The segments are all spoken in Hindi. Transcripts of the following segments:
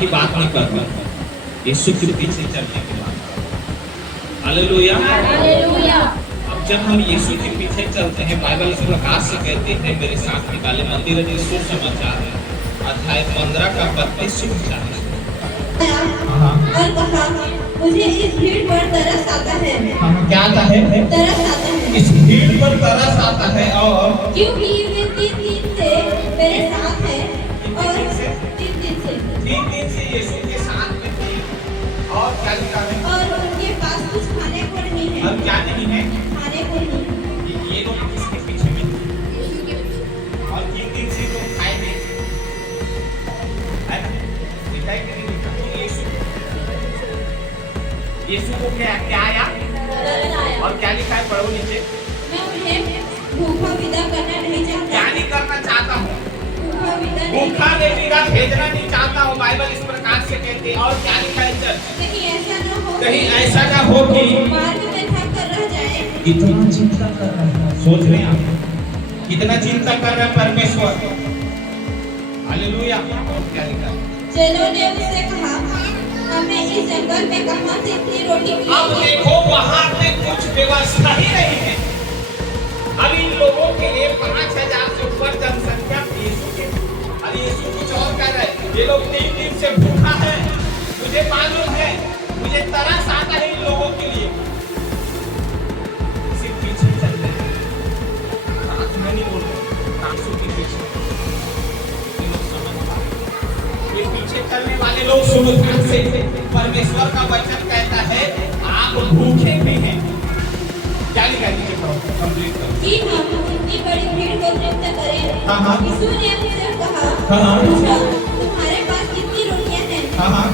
की बात नहीं कर रहा, यीशु के पीछे चलने की बात। हालेलुया। हालेलुया। अब जब हम यीशु के पीछे चलते हैं, बाइबल इस प्रकार से कहते हैं, मेरे साथ निकाले मंदिर सुसमाचार अध्याय 15 का 32 से 40। और कहा, मुझे इस भीड़ पर तरस आता है। क्या आता है? तरस आता है। इस भीड़ पर तरस आता है, और क्योंकि वे 3 दिन से मेरे साथ हैं, और 3 दिन से यीशु के साथ में थे, और क्या लिखा है? और उनके पास कुछ खाने को नहीं है। और क्या नहीं है? खाने को नहीं। ये लोग किसके पीछे में? यीशु के पीछे। और 3 दिन से तुम खाए नहीं, है ना? लिखा है कि नहीं लिखा? यीशु को क्या आया? और क्या लिखा है? पढ़ो नीचे। मैं उन्हें भूखा विदा करना नहीं चाहता। क्या नहीं करना चाहता हूँ? भूखा विदा भूखा नहीं भेजना नहीं चाहता हूँ। बाइबल इस प्रकार से कहते हैं। और क्या लिखा है? कहीं ऐसा न हो कि मार्ग में थक कर रह जाए। कितना चिंता कर रहा है, सोच रहे हैं आप? कितना चिंता कर रहा है परमेश्वर। हालेलुया। और क्या लिखा है? चेलों ने उससे कहा, हमें इस जंगल में कहां से इतनी रोटी मिलेगी? अब देखो, वहां पे कुछ व्यवस्था ही नहीं है। अब इन लोगों के लिए 5000 से ऊपर जनसंख्या यीशु के, अब यीशु कुछ और कह रहे हैं, ये लोग 3 दिन से भूखा है, मुझे मालूम है, मुझे तरस आता है इन लोगों के लिए। इसी पीछे चलते हैं, रात में नहीं बोल रहे, रासू के पीछे ये लोग समझ पाए। ये पीछे चलने वाले लोग सुनो ध्यान से, परमेश्वर का वचन कहता है आप भूखे भी हैं। क्या लिखा है? कंप्लीट करो। कि हम इतनी बड़ी भीड़ को तृप्त करें। हाँ। यीशु ने उनसे कहा, हाँ। पूछा, तुम्हारे पास कितनी रोटियां हैं? हाँ।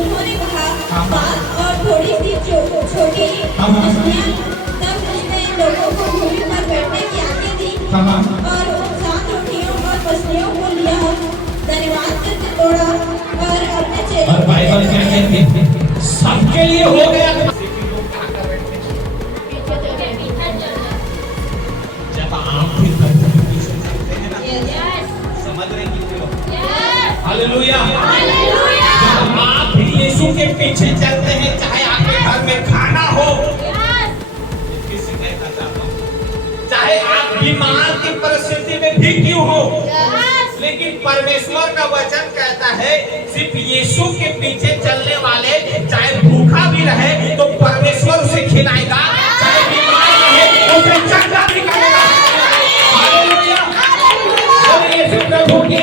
उन्होंने कहा, हाँ। 5 और थोड़ी सी छोटी हाँ। मछलियां। तब उसने इन लोगों को भूमि पर बैठने की आज्ञा दी, हाँ। और उन 7 रोटियों और मछलियों को लिया, धन्यवाद करके तोड़ा, और अपने चेलों और बाइबल क्या कहती है? सबके लिए हो गया। जब आप भी प्रभु के पीछे चलते हैं ना, समझ रहे हैं कितने लोग? हालेलुया। जब आप भी यीशु के पीछे चलते हैं, चाहे आपके घर में खाना हो, किसी कहना चाहता हूँ, चाहे आप बीमार की परिस्थिति में भी क्यों हो, लेकिन परमेश्वर का वचन कहता है सिर्फ यीशु के पीछे चलने वाले चाहे भूखा भी रहे तो परमेश्वर उसे खिलाएगा, चाहे बीमार रहे उसे चंगा भी करेगा। हालेलुया। बोलिए यीशु प्रभु की